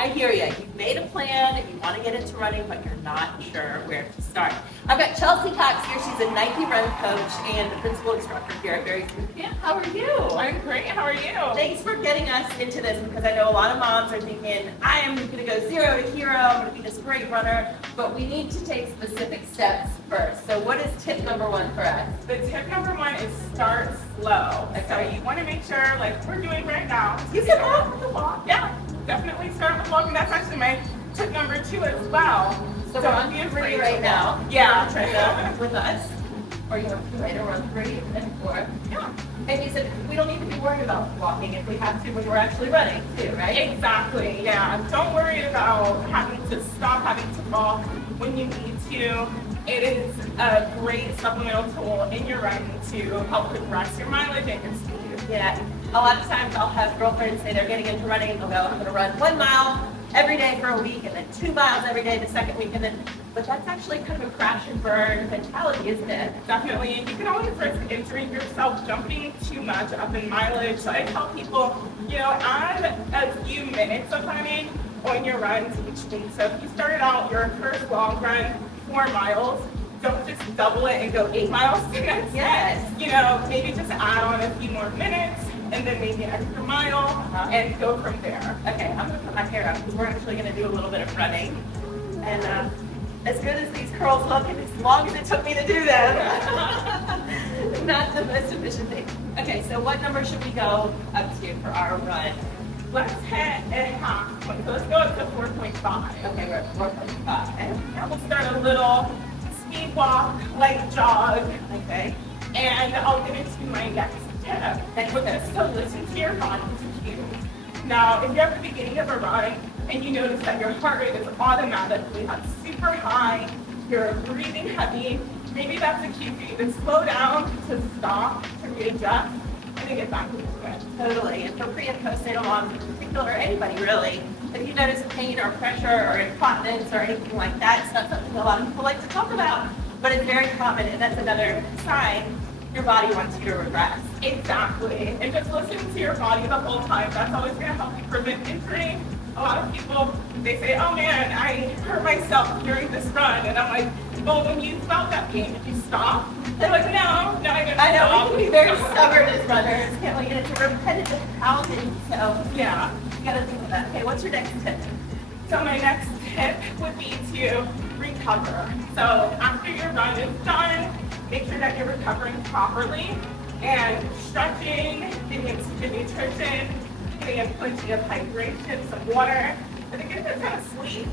I hear you. You've made a plan, you want to get into running, but you're not sure where to start. I've got Chelsea Cox here. She's a Nike run coach and the principal instructor here at Berry's Boot Camp. How are you? I'm great. How are you? Thanks for getting us into this, because I know a lot of moms are thinking, I am going to go zero to hero, I'm going to be this great runner, but we need to take specific steps first. So what is tip number one for us? The tip number one is start slow. Okay. So you want to make sure, like we're doing right now. You can walk with the walk. Yeah, definitely start with walking. That's actually my tip number two as well. So we're on be three afraid right to now. walk. Yeah. Treadmill with us. Or you have to later run 3 and 4. Yeah. And you said we don't need to be worried about walking if we have to when we're actually running too, right? Exactly. Yeah. Don't worry about having to stop, having to walk when you need to. It is a great supplemental tool in your running to help progress your mileage and your speed. Yeah. A lot of times I'll have girlfriends say they're getting into running and they'll go, I'm going to run 1 mile every day for a week and then 2 miles every day the second week, and then, but that's actually kind of a crash and burn mentality, isn't it? Definitely. You can always risk injuring yourself jumping too much up in mileage. So I tell people, add a few minutes of running on your runs each week. So if you started out your first long run 4 miles, don't just double it and go 8 miles the next Yes. day. Maybe just add on a few more minutes and then maybe an extra mile and go from there. Okay, I'm going to put my hair up because we're actually going to do a little bit of running. And as good as these curls look, and as long as it took me to do them, not the most efficient thing. Okay, so what number should we go up to for our run? Let's hit a half point. So let's go up to 4.5. Okay, we're at 4.5. And we'll start a little speed walk, light jog. Okay. And I'll get into my next tip. And with this, so listen to your body's cues. Now, if you're at the beginning of a run and you notice that your heart rate is automatically up super high, you're breathing heavy, maybe that's a cue for you to slow down, to stop, to readjust, and then get back into it. Totally. And for pre and postnatal moms in particular, or anybody really, if you notice pain or pressure or incontinence or anything like that, it's not something a lot of people like to talk about, but it's very common, and that's another sign your body wants you to regress. Exactly. And just listen to your body the whole time. That's always going to help you prevent injury. A lot of people, they say, oh man, I hurt myself during this run. And I'm like, well, when you felt that pain, did you stop? They're like, no, I didn't I know, stop. we can be very stubborn as runners, can't we? And it's a repetitive pounding, so Yeah. you gotta think of that. Okay, what's your next tip? So my next tip would be to recover. So after your run is done, make sure that you're recovering properly and stretching, getting into good nutrition, getting in plenty of hydration, some water. And then get kind of sleep.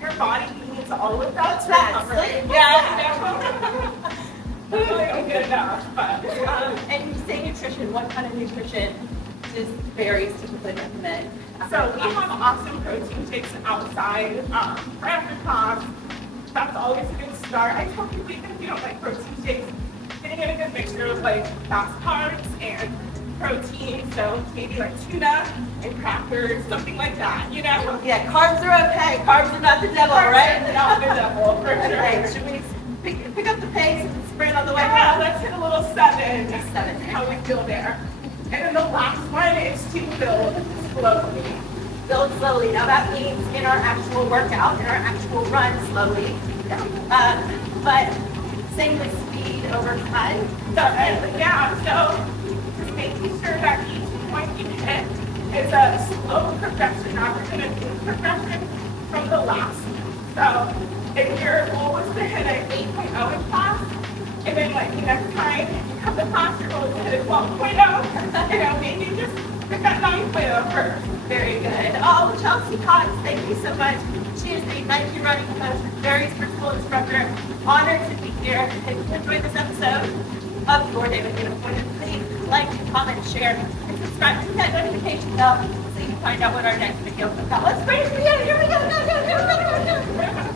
Your body needs all of that What's to that? recover. Sleep? Yeah. Definitely don't get enough, but And you say nutrition, what kind of nutrition does Berry's typically recommend? so we have awesome protein shakes outside for after class. That's always a good start. I tell people, even if you don't like protein shakes, getting in a good mixture of like fast carbs and protein, so maybe like tuna and crackers, something like that, Yeah, carbs are okay. Carbs are not the devil, right? Carbs are not the devil, for Okay, sure. should we pick up the pace and sprint on the way Yeah, home? let's hit a little 7. 7. How we feel there. And then the last one is to build slowly. Build slowly. Now that means in our actual workout, in our actual run slowly. But same with speed over time. Definitely, yeah. So just making sure that each point you hit is a slow progression, not an acute progression from the last. So if your goal was to hit an 8.0 in class, and then like the next time you come to class, your goal is to hit a 12.0, maybe just pick that 9.0 first. Very good. Oh, Chelsea Cox, thank you so much. She is the Nike running coach, Berry's principal instructor. Honored to be here. If you enjoyed this episode of Your Day with Unicorn, please like, comment, share, and subscribe to that notification bell so you can find out when our next video comes out. Let's raise the end. Here we go. Go, go, go, go, go, go.